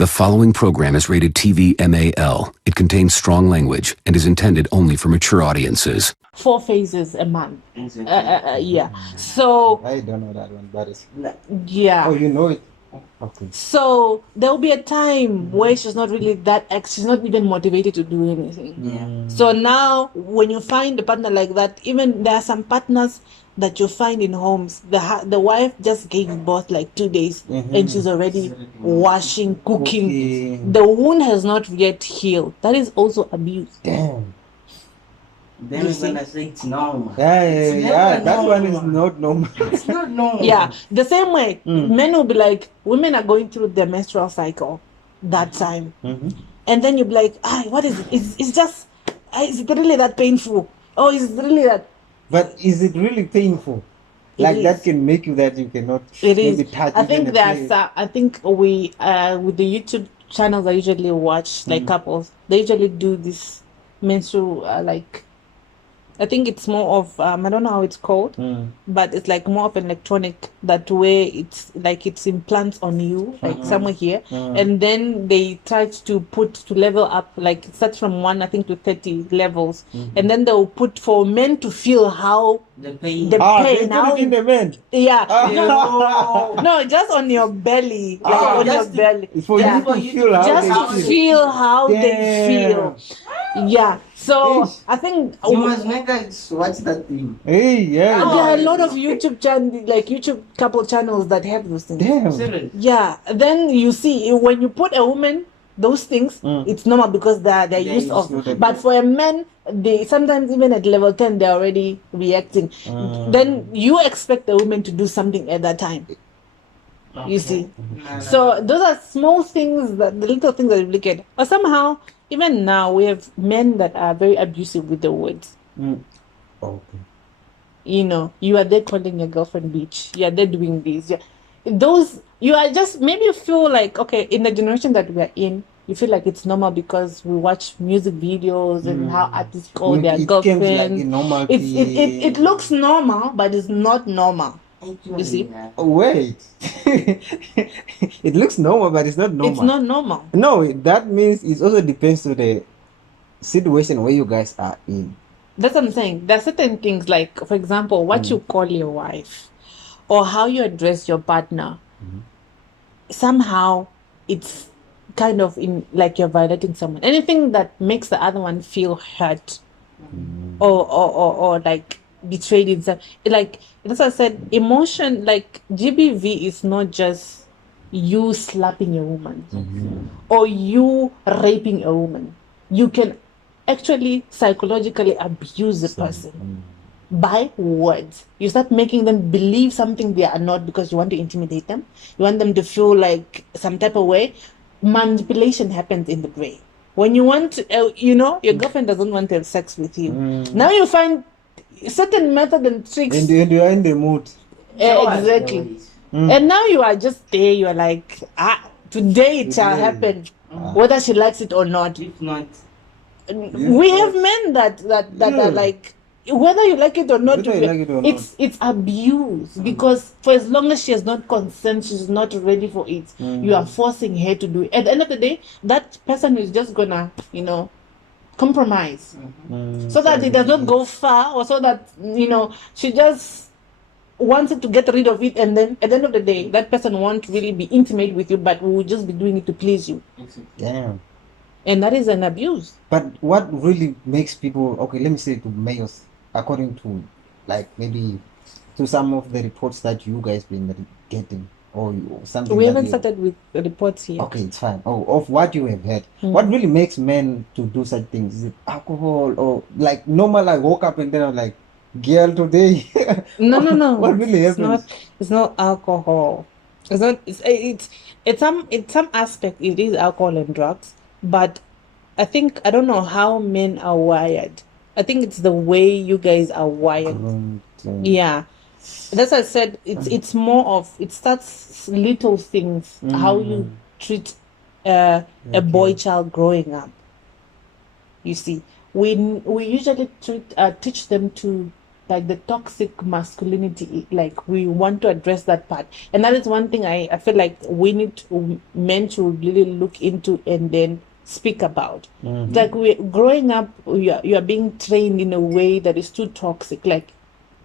The following program is rated TV MAL. It contains strong language and is intended only for mature audiences. 4 phases a month. Yeah. So I don't know that one, but it's yeah. oh, you know it. Okay. So there will be a time where she's not really she's not even motivated to do anything. Yeah. So now, when you find a partner like that, even there are some partners that you find in homes. The wife just gave birth like 2 days, and she's already washing, cooking. The wound has not yet healed. That is also abuse. Damn. Then we're gonna say it's normal. Yeah. That one is not normal. It's not normal. Yeah, the same way men will be like, women are going through their menstrual cycle that time, and then you'll be like, what is it? It's just, is it really that painful? Oh, is it really that? But is it really painful? Like that can make you that you cannot maybe touch. I think that's. I think we with the YouTube channels I usually watch, like couples, they usually do this menstrual like. I think it's more of I don't know how it's called, but it's like more of an electronic that way. It's like it's implants on you, like somewhere here, and then they tried to level up, like it starts from 1 I think to 30 levels, and then they'll put for men to feel how The pain. They put it in the men. Yeah, no, just on your belly, like on your belly. It's for you to feel how just they to feel how they feel. Yeah. So I think You must make us watch that thing. Hey, yeah. there are a lot of YouTube couple channels that have those things. Damn. Serious. Yeah. Then you see when you put a woman those things, it's normal because they're used of. But for a man, they sometimes even at level 10 they're already reacting. Then you expect the woman to do something at that time. You see. So those are small things, the little things that you look at. But somehow, even now, we have men that are very abusive with the words. Okay. You know, you are there calling your girlfriend bitch. You are there doing this. You are just, maybe you feel like, okay, in the generation that we are in, you feel like it's normal because we watch music videos and how artists call their girlfriend. Like it looks normal, but it's not normal. You see? Wait. It looks normal, but it's not normal. It's not normal. No, that means it also depends on the situation where you guys are in. That's what I'm saying. There are certain things like, for example, what you call your wife or how you address your partner. Somehow, it's kind of in like you're violating someone. Anything that makes the other one feel hurt or like betrayed inside. Like as I said, emotion, like GBV is not just you slapping a woman or you raping a woman. You can actually psychologically abuse the person by words. You start making them believe something they are not because you want to intimidate them. You want them to feel like some type of way. Manipulation happens in the brain. When you want to, your girlfriend doesn't want to have sex with you. Now you find certain method and tricks. And you are in the mood. Exactly. And now you are just there. You are like, today it shall happen, whether she likes it or not. If not, we have men that are like, whether you like it or not, it's abuse because for as long as she has not consent, she's not ready for it. You are forcing her to do it. At the end of the day, that person is just gonna, compromise so that it does not go far, or so that she just wanted to get rid of it, and then at the end of the day, that person won't really be intimate with you, but will just be doing it to please you. Damn. And that is an abuse. But what really makes people, okay, let me say to males, according to like maybe to some of the reports that you guys been getting or something. We haven't started with the reports here. Okay, it's fine. Of what you have heard, what really makes men to do such things? Is it alcohol or like normal? I woke up and then I'm like, girl, today. No. What really happens? It's not alcohol. It's not. It's some aspect. It is alcohol and drugs. But I don't know how men are wired. I think it's the way you guys are wired. Yeah. That's why I said it's more of, it starts little things, how you treat a boy child growing up. You see, we usually teach them to like the toxic masculinity, like we want to address that part. And that is one thing I feel like men should really look into and then speak about. Like we growing up, you are being trained in a way that is too toxic. Like,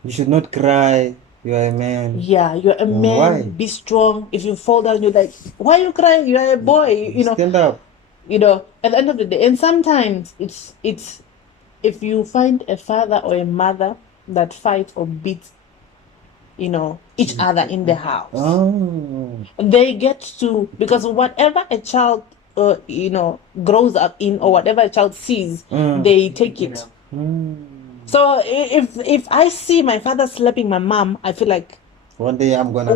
you should not cry. You are a man. yeah, you're a man. Why? Be strong. If you fall down, you're like, why are you crying? You are a boy. You know. Stand up. You know. At the end of the day, and sometimes it's if you find a father or a mother that fight or beat, you know, each other in the house, they get to, because whatever a child you know, grows up in, or whatever a child sees, they take it. So if I see my father slapping my mom, I feel like one day I'm gonna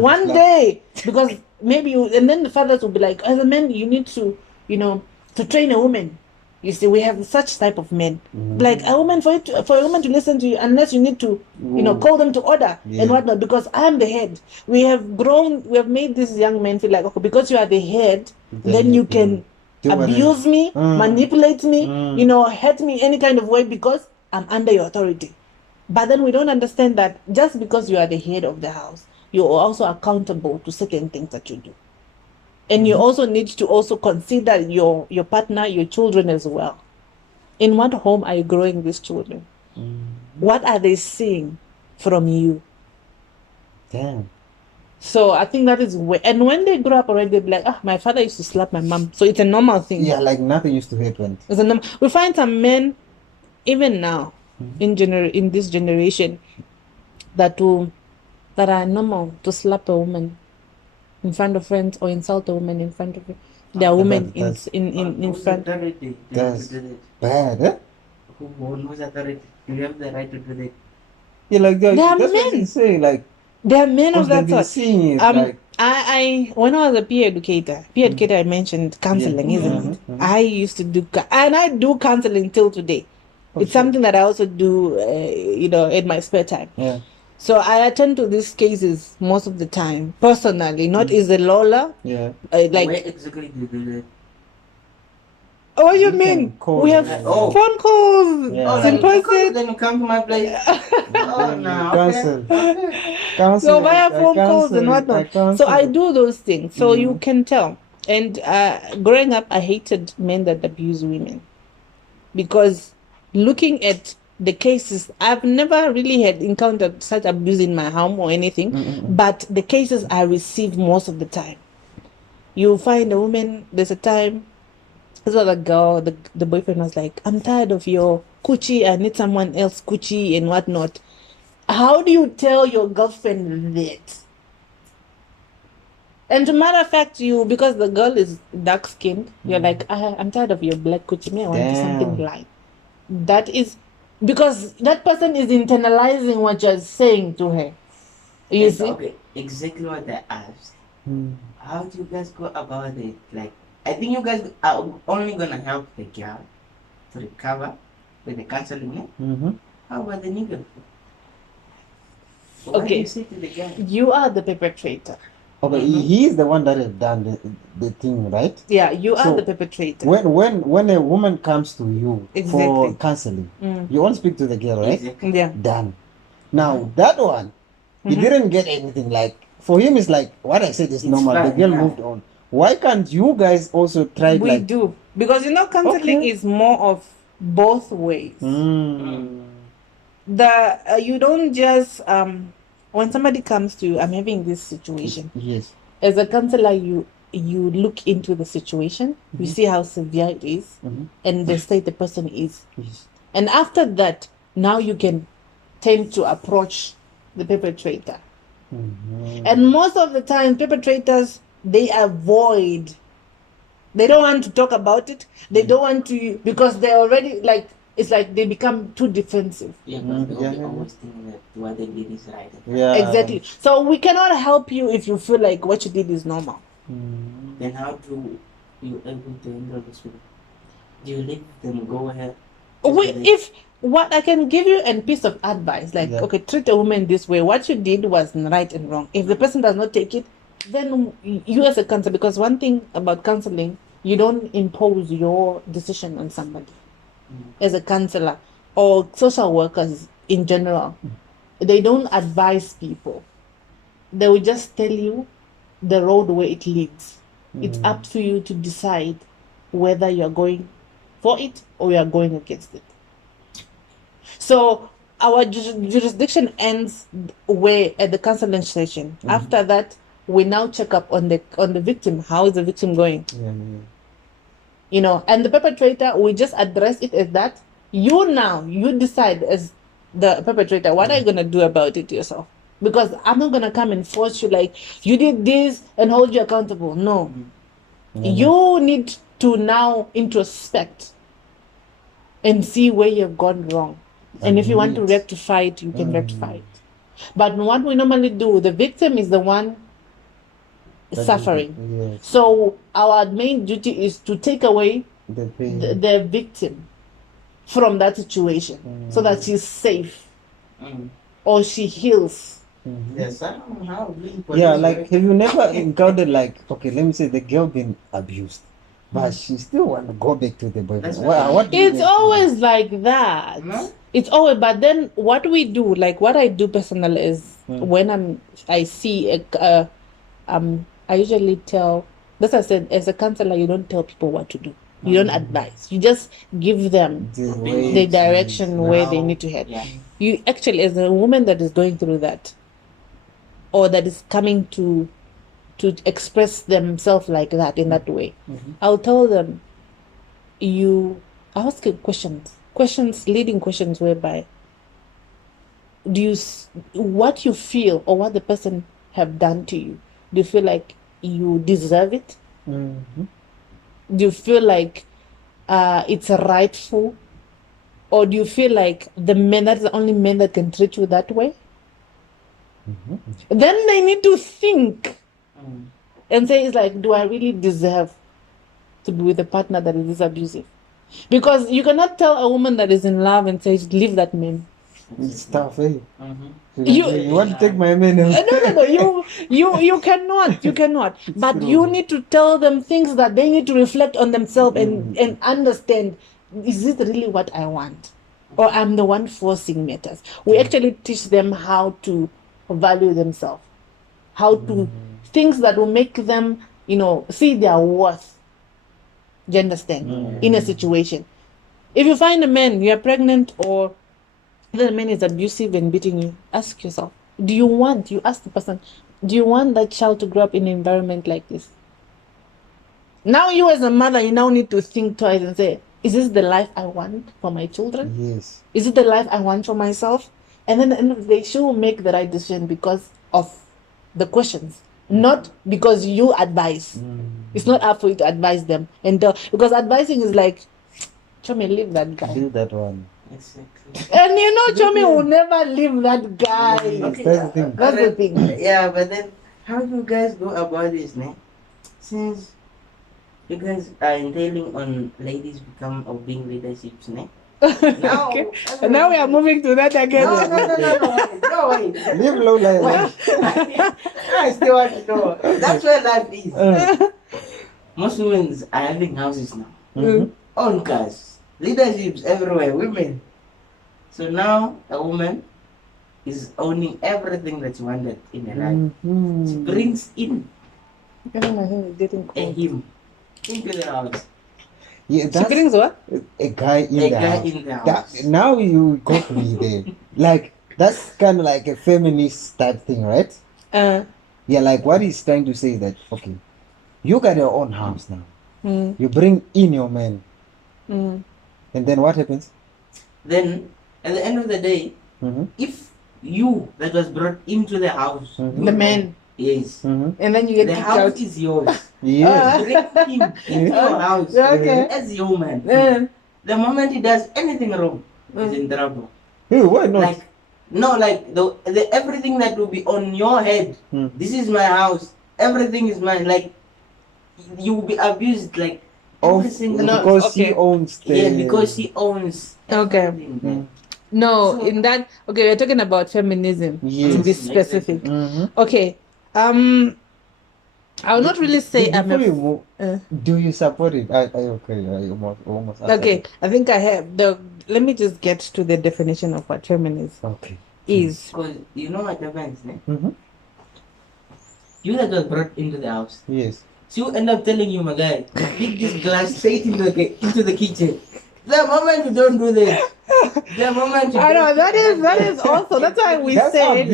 because maybe and then the fathers will be like, as a man you need to, you know, to train a woman. You see, we have such type of men. Like a woman, for a woman to listen to you, unless you need to, you know, call them to order and whatnot, because I am the head. We have made these young men feel like, okay, because you are the head, then you can abuse me, manipulate me, you know, hurt me any kind of way because I'm under your authority. But then we don't understand that just because you are the head of the house, you're also accountable to certain things that you do. And you also need to also consider your partner, your children as well. In what home are you growing these children? What are they seeing from you? Damn. So I think that is and when they grow up already, they'll be like, my father used to slap my mom. So it's a normal thing. Yeah, like nothing used to happen. We find some men, even now, in this generation, that are normal to slap a woman in front of friends or insult a woman in front of their women in front. That's bad, eh? Who's authority? You have the right to do that. Yeah, like that. They are That's men. what you say, like. They are men of that sort. Like, I when I was a peer educator, I mentioned counseling, isn't it? I used to do, and I do counseling till today. It's something that I also do, you know, in my spare time. Yeah. So I attend to these cases most of the time, personally, not as a LOLA. Yeah. Like, where exactly do you do that? What do you mean? We have phone calls. Yeah. In person. Then you come to my place. No. Cancel. So via phone calls and whatnot. So I do those things. So you can tell. And growing up, I hated men that abuse women, because looking at the cases, I've never really had encountered such abuse in my home or anything, but the cases I receive most of the time, you find a woman, there's a time, this was a girl, the boyfriend was like, I'm tired of your coochie, I need someone else coochie and whatnot. How do you tell your girlfriend that? And to matter of fact, because the girl is dark skinned, you're like, I'm tired of your black coochie, me, I want something light. That is because that person is internalizing what you're saying to her. You see? Okay, exactly what I asked. How do you guys go about it? Like, I think you guys are only gonna help the girl to recover with the counseling. How about the nigga? What do you say to the guy? You are the perpetrator. Okay, he's the one that has done the thing, right? Yeah, you are the perpetrator. When a woman comes to you for Exactly. counseling, you won't speak to the girl, right? Exactly. Yeah. Done. Now that one, he didn't get anything. Like for him, it's like what I said is normal. fine, The girl yeah. moved on. Why can't you guys also try? We do. Because counseling is more of both ways. You don't just when somebody comes to you, I'm having this situation. Yes. As a counselor, you look into the situation, you see how severe it is, and the state the person is. Yes. And after that, now you can tend to approach the perpetrator. And most of the time, perpetrators, they avoid. They don't want to talk about it. They don't want to, because they're already it's like they become too defensive. Yeah, but they'll always think that what they did is right. Yeah. Exactly. So we cannot help you if you feel like what you did is normal. Then how do you able to handle this with? Do you let them go ahead? If what I can give you a piece of advice, like, Yeah. okay, treat a woman this way. What you did was right and wrong. If the person does not take it, then you as a counselor, because one thing about counseling, you don't impose your decision on somebody. As a counselor or social workers in general, they don't advise people. They will just tell you the road where it leads. It's up to you to decide whether you're going for it or you're going against it. So our jurisdiction ends where at the counseling session. After that, we now check up on the victim. How is the victim going? You know, and the perpetrator, we just address it as that. You decide as the perpetrator, what are you gonna do about it yourself? Because I'm not gonna come and force you like you did this and hold you accountable. No. You need to now introspect and see where you've gone wrong. And if you want to rectify it, you can rectify it. But what we normally do, the victim is the one suffering. So our main duty is to take away the victim from that situation so that she's safe or she heals. Yes, I don't know how like have you never encountered like, okay, let me say the girl been abused, but she still want to go back to the boyfriend? What do you It's guys always like that. It's always, but then what we do, like what I do personally is when I see I usually tell, as I said, as a counselor, you don't tell people what to do. You don't advise. You just give them the direction where they need to head. Yeah. You actually, as a woman that is going through that, or that is coming to express themselves like that in that way, I'll tell them, you ask questions, leading questions whereby what you feel or what the person have done to you, do you feel like you deserve it? Do you feel like it's rightful? Or do you feel like that's the only man that can treat you that way? Then they need to think and say, it's like, do I really deserve to be with a partner that is this abusive? Because you cannot tell a woman that is in love and say, leave that man. It's tough, eh? You want to take my man? No. You cannot. But you need to tell them things that they need to reflect on themselves and understand, is this really what I want? Or I'm the one forcing matters. We actually teach them how to value themselves. How to, things that will make them, see their worth. Do you understand? In a situation. If you find a man, you are pregnant or the man is abusive and beating you, ask yourself, you ask the person, do you want that child to grow up in an environment like this? Now you as a mother, you now need to think twice and say, is this the life I want for my children? Yes. Is it the life I want for myself? And then at the end of the day, she will make the right decision because of the questions, not because you advise. It's not up for you to advise them. Because advising is like, Chomi, leave that guy. Do that one. Exactly. And Chomi will never leave that guy. Okay, That's the thing. Yeah, but then how do you guys go about this, ne? Since you guys are entailing on ladies being leaderships, ne? Now, Okay. And now we are moving to that again. No, wait. Leave LOLA. I still want to know. That's where life is. Most women are having houses now. Own cars. Leaderships everywhere. Women. So now a woman is owning everything that she wanted in her life. She brings in a him into the house. Yeah, She brings what? a guy in the house. Now you got me there. Like, that's kind of like a feminist type thing, right? Yeah, like what he's trying to say is that, okay, you got your own house now. You bring in your man. And then what happens? Then, at the end of the day, if you that was brought into the house, The man. yes, And then you get the kicked house out. is yours. Yeah. Bring him into your house Okay. as your man. The moment he does anything wrong, he's in trouble. Hey, why not? Like, no, like the everything that will be on your head. This is my house. Everything is mine. Like, you will be abused. Like every single. Because he owns the... Yeah, because he owns. Okay. Everything. No, So- in that, okay, we're talking about feminism, to Yes. be specific. Mhm. Okay, I will not really say I'm Before you a... move, do you support it? I almost answered Okay, it. I think I have let me just get to the definition of what feminism Okay. is. Because you know what happens, eh? You that was brought into the house. Yes. She will end up telling you, my guy, pick this glass straight into the kitchen. The moment you don't do this, the moment you I know that is also that's why we say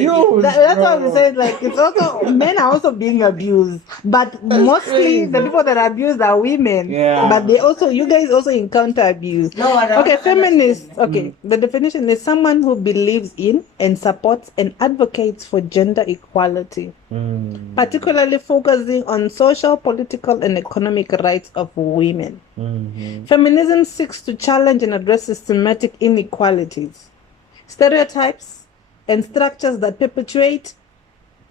that's why we say like it's also men are also being abused, but mostly the people that are abused are women. Yeah. But you guys also encounter abuse. No, I don't okay, feminist. understand. Okay, the definition is someone who believes in and supports and advocates for gender equality, particularly focusing on social, political, and economic rights of women. Feminism seeks to challenge and address systematic inequalities, stereotypes, and structures that perpetuate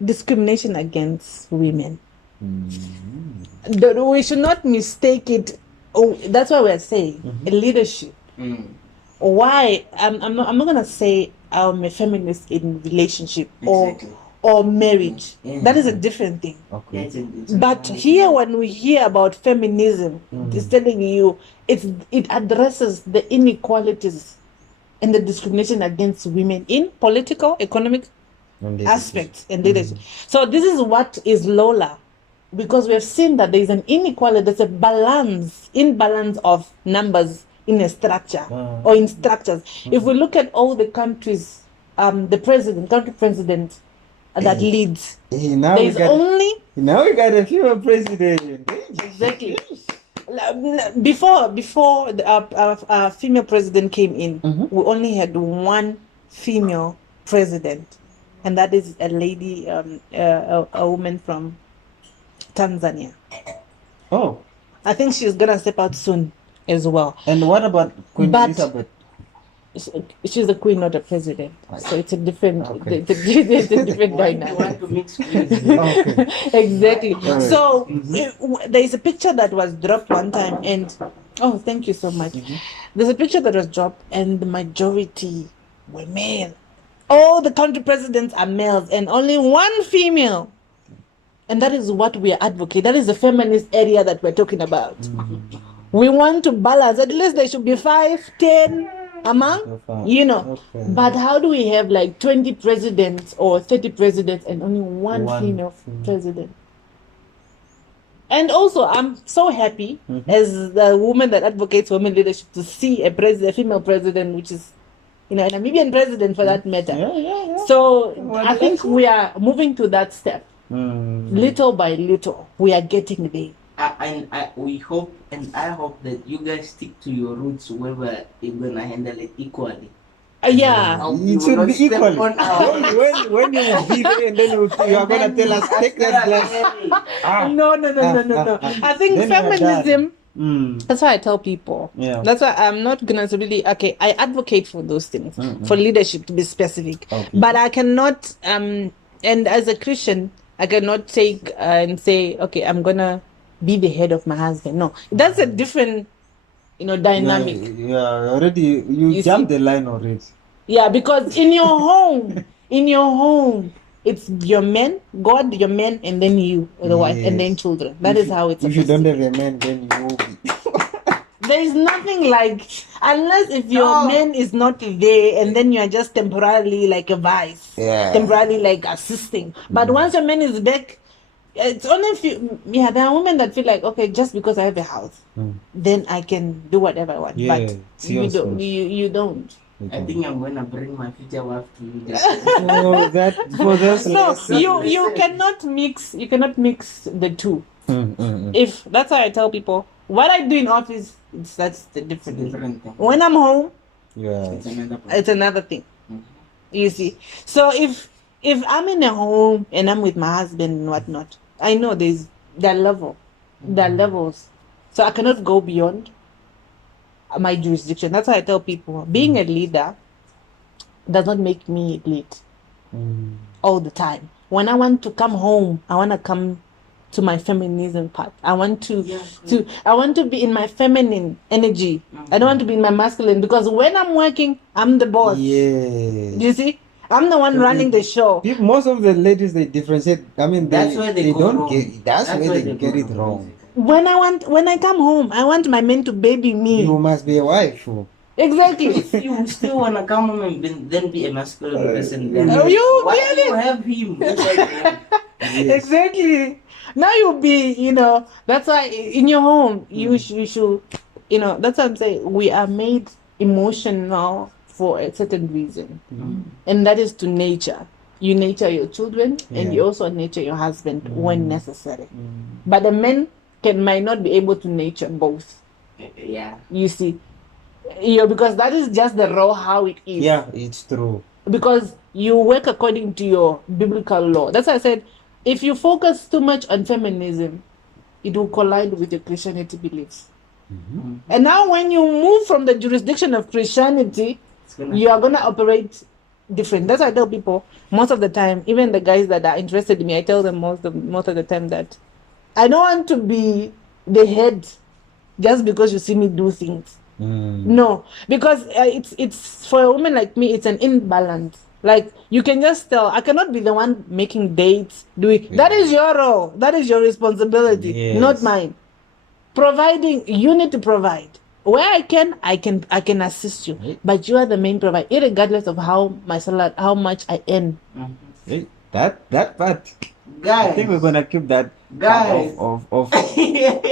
discrimination against women. We should not mistake it. Oh, that's why we're saying leadership. Why? I'm not gonna say I'm a feminist in relationship or marriage. That is a different thing. Okay. But here, when we hear about feminism, it's telling you it addresses the inequalities and the discrimination against women in political, economic aspects and leadership. So this is what is LOLA, because we have seen that there is an inequality, there's a imbalance of numbers in a structure or in structures. If we look at all the countries, country president that leads, Now we got a female president. Exactly. Before our female president came in, we only had one female president, and that is a lady, a woman from Tanzania. Oh, I think she's gonna step out soon as well. and what about Queen Elizabeth? She's a queen, not a president. So it's a different, it's a different dynamic. You want to mix queens. Okay. Exactly. So there is a picture that was dropped one time, and thank you so much. There's a picture that was dropped, and the majority were male. All the country presidents are males, and only one female. And that is what we are advocating. That is the feminist area that we're talking about. We want to balance. At least there should be 5, 10 among, But how do we have like 20 presidents or 30 presidents and only one female president? And also, I'm so happy as the woman that advocates women leadership to see a female president, which is, a Namibian president for that matter. So I think we are moving to that step. Little by little, we are getting there. We hope, and I hope that you guys stick to your roots wherever you're gonna handle it equally. It should be equal. When you be there and then you are gonna tell us take that glass. No. I think feminism. That's why I tell people. That's why I'm not gonna really. Okay, I advocate for those things, for leadership to be specific. But I cannot. And as a Christian, I cannot take and say, okay, I'm gonna be the head of my husband. No, that's a different, dynamic. Already you jumped the line already. Yeah, because in your home, it's your men, God, your men, and then you, or the wife, and then children. That is how it's. If you don't have a man, then you will be. There is nothing like, unless if your man is not there, and then you are just temporarily like a vice, temporarily like assisting. But once your man is back, it's only if you, there are women that feel like, okay, just because I have a house, then I can do whatever I want. But you don't. You don't. I think I'm gonna bring my future wife to you. You cannot mix. You cannot mix the two. If that's why I tell people, what I do in office, that's the different thing. When I'm home, it's another thing. You see. So if I'm in a home and I'm with my husband and whatnot, I know there are levels. So I cannot go beyond my jurisdiction. That's why I tell people, being a leader does not make me lead all the time. When I want to come home, I want to come to my feminism part. I want to be in my feminine energy. I don't want to be in my masculine, because when I'm working, I'm the boss. You see, I'm the one running the show. Most of the ladies, they differentiate. I mean, that's where they don't get it. That's where they get it wrong. When I come home, I want my men to baby me. You must be a wife. Exactly. If you still wanna come home and then be a masculine person, then You why get do you it. have him? inside home? Exactly. Now you'll be, that's why in your home, you should, that's what I'm saying. We are made emotional for a certain reason. And that is to nature. You nature your children and you also nature your husband when necessary. But the men might not be able to nature both. Yeah. You see. Because that is just the raw how it is. Yeah, it's true. Because you work according to your biblical law. That's why I said, if you focus too much on feminism, it will collide with your Christianity beliefs. And now when you move from the jurisdiction of Christianity, you are going to operate different. That's why I tell people, most of the time, even the guys that are interested in me, I tell them most of the time that I don't want to be the head just because you see me do things. No, because it's for a woman like me, it's an imbalance. Like, you can just tell, I cannot be the one making dates, that is your role, that is your responsibility, not mine. Providing, you need to provide. Where I can assist you, but you are the main provider, regardless of how much I earn. That part, Guys, I think we're gonna keep that. Guys, of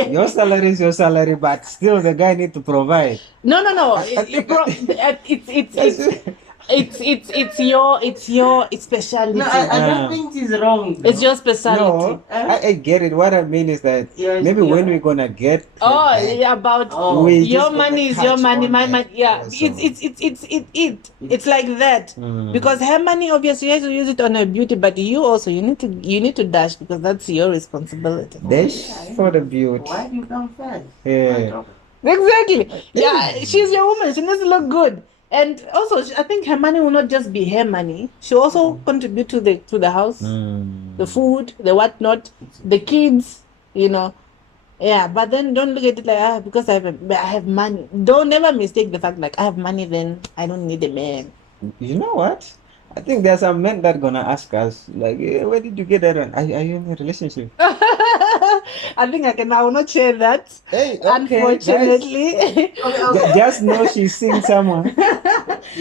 your salary is your salary, but still the guy need to provide. No. It's your specialty. No, I don't think it's wrong. It's your specialty. No, I get it. What I mean is that maybe when we're gonna get your money is your money, my money. Yeah, also. it's like that. Because her money, obviously, you have to use it on her beauty, but you need to dash, because that's your responsibility. Dash for the beauty. Why do you come first? Yeah. Exactly. Yeah, she's your woman. She needs to look good. And also, I think her money will not just be her money. She also contribute to the house, the food, the whatnot, the kids, Yeah, but then don't look at it like, because I have money. Don't never mistake the fact like, I have money, then I don't need a man. You know what? I think there's some men that gonna ask us like, where did you get that on? Are you in a relationship? I think I will not share that. Hey, okay, unfortunately. Just know she's seeing someone.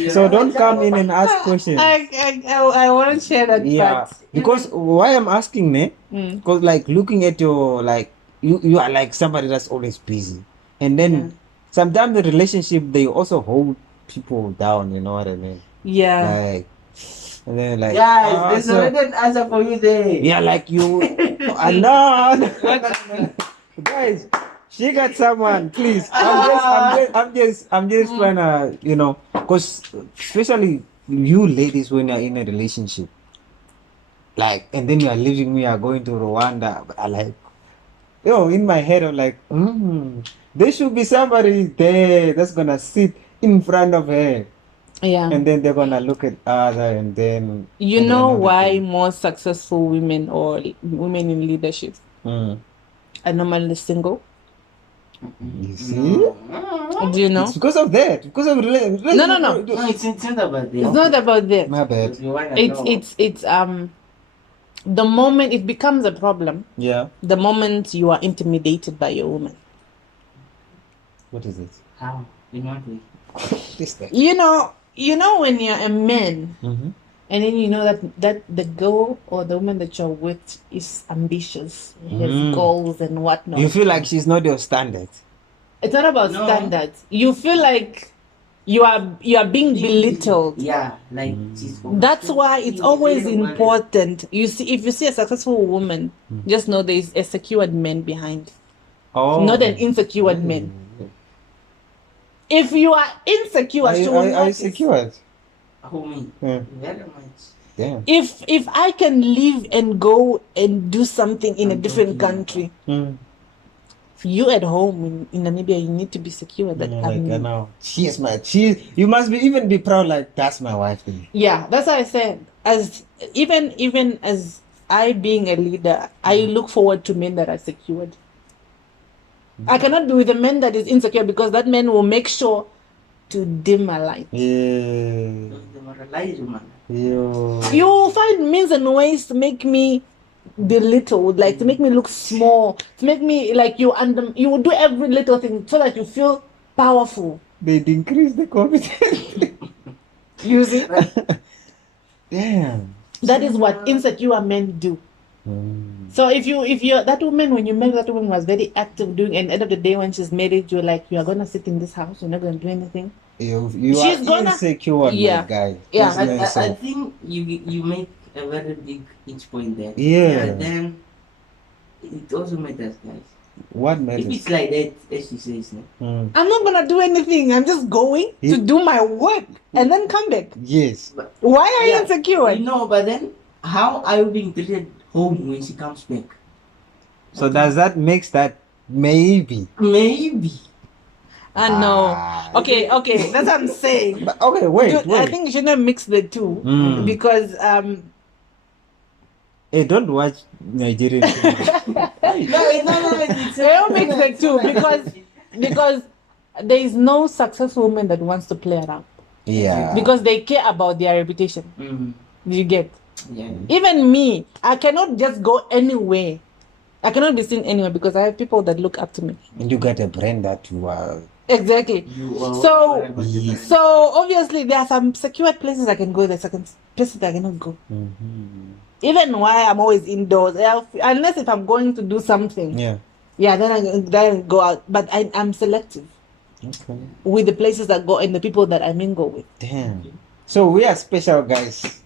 So don't come in and ask questions. I won't share that fact. Because why I'm asking, because like looking at your, like, you are like somebody that's always busy. And then sometimes the relationship, they also hold people down, you know what I mean? Yeah. Like, and then like, guys, there's already an answer for you there. Yeah, like you. I know. Guys, she got someone. Please, I'm just trying to, because especially you ladies, when you're in a relationship, like, and then you are leaving me, you are going to Rwanda. I like, in my head, I'm like, there should be somebody there that's gonna sit in front of her. Yeah. And then they're gonna look at other, and then why most successful women or women in leadership are normally single? You see? Do you know? It's because of that. Because of relationship. No. No, it's not about that. It's not about that. My bad. It's the moment it becomes a problem. Yeah. The moment you are intimidated by your woman. What is it? How? In what way? This thing. You know when you're a man, and then you know that the girl or the woman that you're with is ambitious, has goals and whatnot. You feel like she's not your standard. It's not about standards. You feel like you are being belittled. Yeah, like that's why it's always important. You see, if you see a successful woman, just know there is a secured man behind. Not an insecure man. If you are insecure, are you secured? Homie, very much. Damn. If I can leave and go and do something in a different country, you at home in Namibia, you need to be secure that I know. You must even be proud, like, that's my wife. Yeah, that's what I said. As even as I being a leader, I look forward to men that are secured. I cannot be with a man that is insecure, because that man will make sure to dim my light. Yeah. You will find means and ways to make me belittled, like to make me look small, to make me like you will do every little thing so that you feel powerful. they'd increase the confidence. You see? Damn. That is what insecure men do. So if you're that woman, when you met that woman was very active doing, and at the end of the day when she's married, you're like, you are gonna sit in this house, you're not gonna do anything. She's gonna insecure, my guy. Yeah, I think you make a very big each point there. Yeah. But then it also matters, guys. What matters? If it's like that, as she says, I'm not gonna do anything. I'm just going to do my work and then come back. Yes. But why are you insecure? No, but then how are you being treated home when she comes back? So does that makes that maybe? Maybe. No. Okay, that's what I'm saying. But, okay, wait. I think you should not mix the two because Hey, don't watch Nigerian. No. Don't mix the two because there is no successful woman that wants to play around. Yeah. Because they care about their reputation. You get? Yeah. Even me, I cannot just go anywhere. I cannot be seen anywhere because I have people that look up to me. And you got a brand that you are. Exactly. So obviously there are some secured places I can go. There's some places that I cannot go. Even while I'm always indoors, unless if I'm going to do something. Yeah. Then I go out. But I'm selective. Okay. With the places that go and the people that I mingle with. Damn. So we are special guys.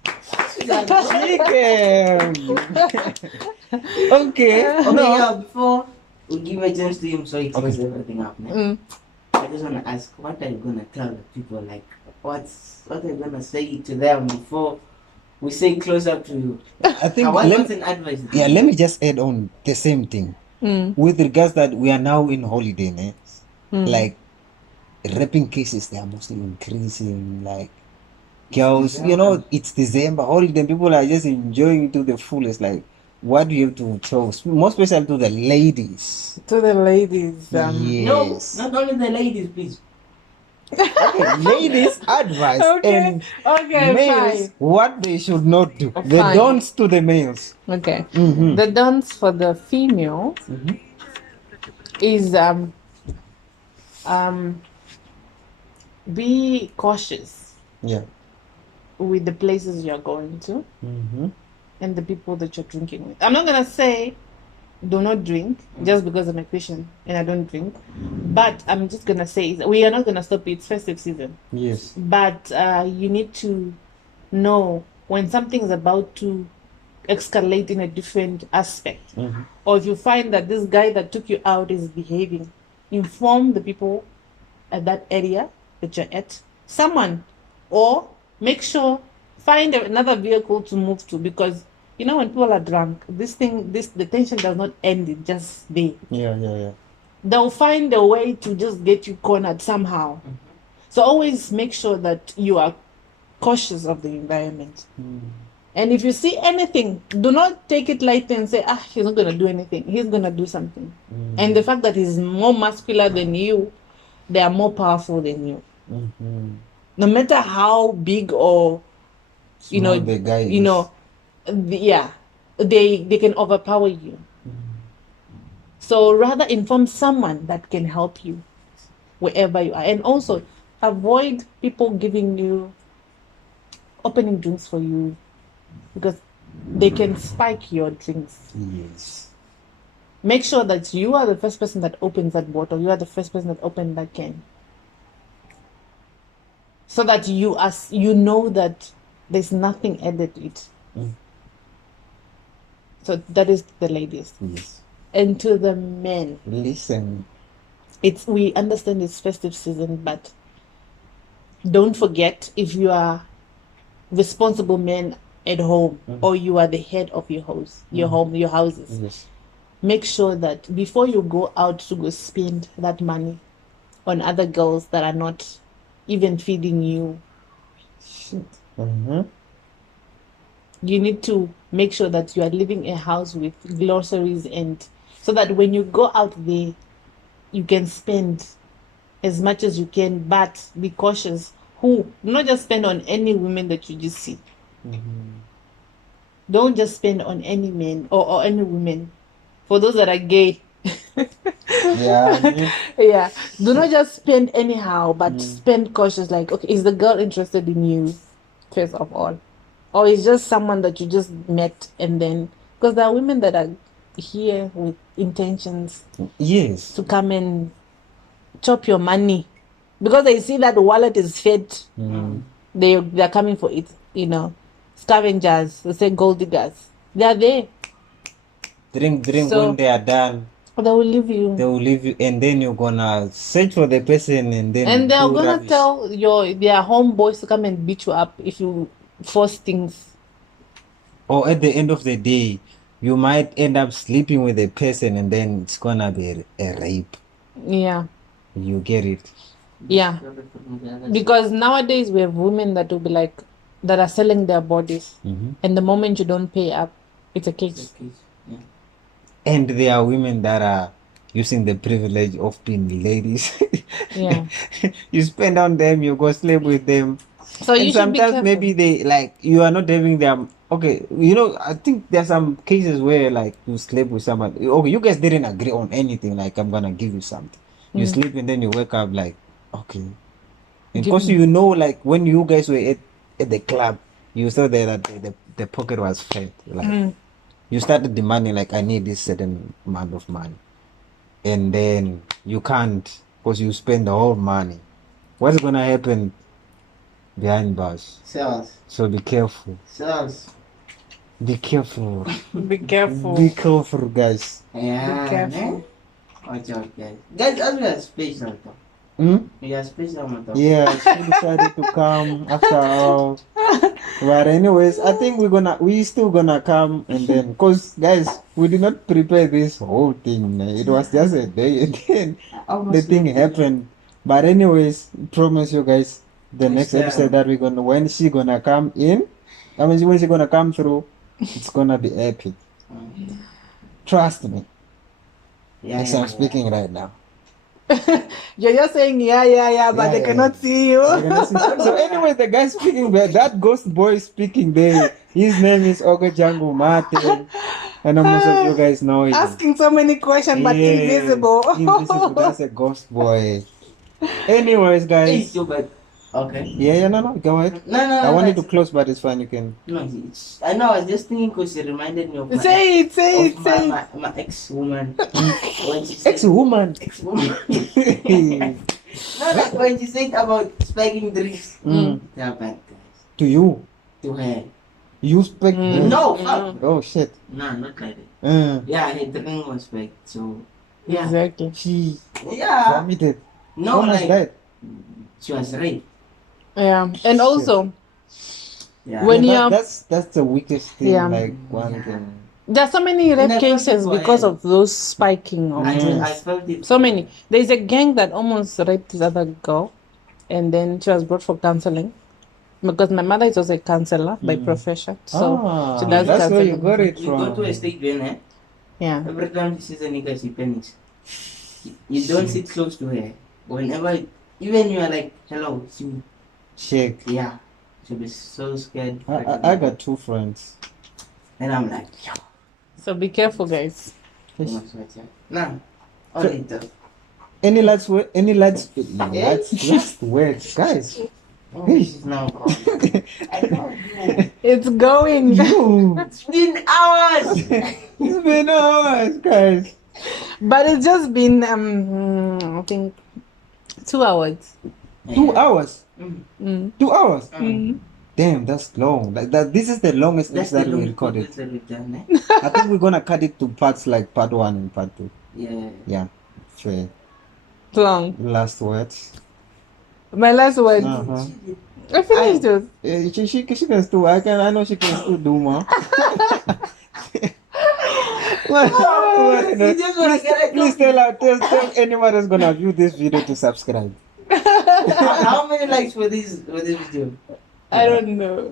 Okay. Yeah, before we give a chance to him so he closes everything up, man. I just want to ask, what are you going to tell the people? Like, what are you going to say to them before we say close up to you? I think what's an advice? Yeah, let me just add on the same thing. With regards that we are now in holiday, né? Like, raping cases, they are mostly increasing. Like, girls, it's December, holiday, people are just enjoying to the fullest. Like, what do you have to tell, more especially to the ladies? To the ladies. Yes. No, not only the ladies, please. Okay, ladies, advice. Okay, males, fine. what they should not do. The Fine. don'ts to the males. Okay. The don'ts for the female is be cautious. Yeah. With the places you're going to and the people that you're drinking with. I'm not gonna say do not drink just because I'm a Christian and I don't drink, but I'm just gonna say we are not gonna stop it. It's festive season. Yes. But you need to know when something is about to escalate in a different aspect, or if you find that this guy that took you out is behaving, inform the people at that area that you're at, or make sure find another vehicle to move to, because when people are drunk, the tension does not end in just there. Yeah. They'll find a way to just get you cornered somehow. So always make sure that you are cautious of the environment. And if you see anything, do not take it lightly and say, he's not going to do anything. He's going to do something. And the fact that he's more muscular than you, they are more powerful than you. No matter how big or the guy is. They can overpower you. So rather inform someone that can help you wherever you are, and also avoid people opening drinks for you, because they can spike your drinks. Yes. Make sure that you are the first person that opens that bottle. You are the first person that opens that can. So that you know that there's nothing added to it. So that is the ladies. Yes. And to the men. Listen. We understand it's festive season, but don't forget, if you are responsible men at home, or you are the head of your house, your home, your houses. Yes. Make sure that before you go out to go spend that money on other girls that are not even feeding you, you need to make sure that you are living in a house with groceries, and so that when you go out there, you can spend as much as you can, but be cautious. Not just spend on any women that you just see. Don't just spend on any men or any women. For those that are gay, Yeah. Yeah. Do not just spend anyhow, but spend cautious. Like, okay, is the girl interested in you, first of all? Or is just someone that you just met and then... Because there are women that are here with intentions Yes. to come and chop your money. Because they see that the wallet is fed. They're coming for it, Scavengers, they say gold diggers. They are there. Drink when they are done. They will leave you. They will leave you, and then you're gonna search for the person, and then they're gonna rubbish. tell their homeboys to come and beat you up if you force things. Or at the end of the day, you might end up sleeping with a person, and then it's gonna be a rape. Yeah. You get it? Yeah. Because nowadays we have women that will be like, that are selling their bodies, and the moment you don't pay up, it's a case. Yeah. And there are women that are using the privilege of being ladies. Yeah. You spend on them, you go sleep with them. So and you should be sometimes careful. maybe they like you are not having them. Okay, I think there's some cases where like you sleep with someone. Okay, you guys didn't agree on anything. Like, I'm gonna give you something. You sleep and then you wake up like, okay. And because like when you guys were at the club, you saw that the pocket was fat. Like you started demanding like, I need this certain amount of money, and then you can't because you spend the whole money. What's gonna happen behind bars? Sales. So be careful. Sales. Be careful. Be careful. Be careful, guys. Yeah. Be careful. Watch out, guys. Guys, as we are special though. We are special, man. Yeah, she decided to come after all. But anyways, I think we still gonna come, and then, cause guys, we did not prepare this whole thing. It was just a day, and then the thing happened. But anyways, promise you guys, the next episode that when she gonna come in, when she gonna come through, it's gonna be epic. Trust me. Yes, I'm speaking right now. You're just saying but they cannot see you. So anyway, the guy speaking there, that ghost boy speaking there, his name is Ogo Jango Martin. I know most of you guys know him. Asking so many questions, but invisible. Invisible, that's a ghost boy. Anyways, guys. Okay. Yeah, no, go ahead. No. I wanted to close, but it's fine, you can. No, I know, I was just thinking because it reminded me of my Say it. my ex-woman. Ex-woman? Ex-woman. No, like when she said about spiking drinks. They are bad guys. To you? To her. You spec? No, fuck. Oh, shit. No, not like that. Yeah, her drink was spiked, so... Yeah. Exactly. She vomited. No, like that. She was raped. Yeah, and also, when that's the weakest thing. Like one thing. There are so many rape cases because of those spiking of drinks. I felt it. So many. There's a gang that almost raped this other girl, and then she was brought for counseling. Because my mother is also a counselor by profession, so she does that's counseling. where you got it You from. go to a state when Yeah. every time she sees a nigga, she panics. You don't sit close to her. Whenever, even you are like, hello, she Shake. Yeah. She'll be so scared. I got 2 friends. And I'm like, yo. So be careful, guys. Nah. Any last words, guys? This is now. I know you. It's going. It's been hours. It's been hours, guys. But it's just been, I think, 2 hours. 2 hours? 2 hours? Damn, that's long. Like that. This is the longest episode we recorded. I think we're gonna cut it to parts, like part 1 and part 2. Yeah. Sure. Long. Last words. My last word. I finished it. She can still. I know she can still do more. Please tell anyone that's gonna view this video to subscribe. How many likes for this video? I don't know.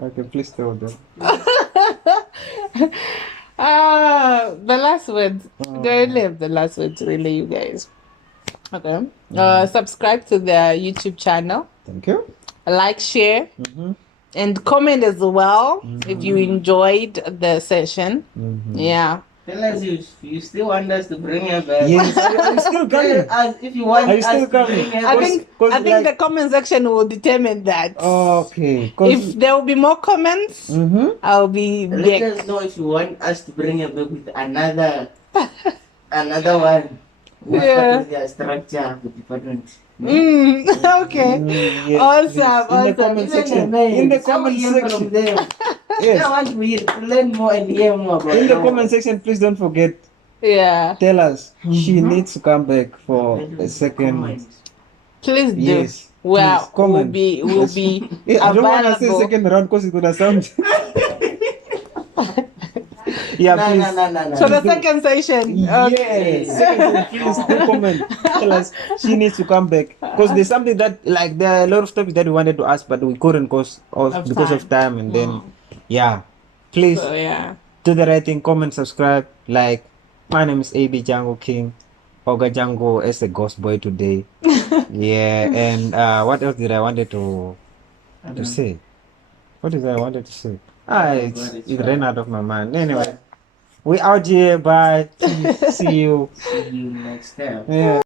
Okay, please tell them. The last words. Go live the last words, really, you guys. Okay. Subscribe to the YouTube channel. Thank you. Like, share, and comment as well if you enjoyed the session. Yeah. Tell us if you still want us to bring her back. Yes, are you still coming? Tell us if you want Are you us still to coming? bring her I back. think like- the comment section will determine that. Okay. If there will be more comments, I'll be Let back. us know if you want us to bring her back with another one. What Yeah. is their structure of the department? Okay. Yes, Awesome. please. In the Awesome. comment section. In the comment section. From them. Yes. I want to learn more and hear more about In the her. comment section, please don't forget. Yeah. Tell us she needs to come back for a second. Comment. Please do. Yes. Well, please, comment. we'll be Yeah, I don't want to say available. second round because it's gonna sound. Yeah, No, please. no. So the second session. Yes. Second, please do comment. Tell us she needs to come back because there's something that like there are a lot of topics that we wanted to ask but we couldn't because of time and then yeah. Please So yeah. do the right thing. Comment, subscribe, like. My name is AB Django King. Oga Django as a ghost boy today. Yeah, and what else did I wanted to say? What did I wanted to say? It ran out of my mind. Anyway, we out here. Bye. See you. See you next time. Yeah.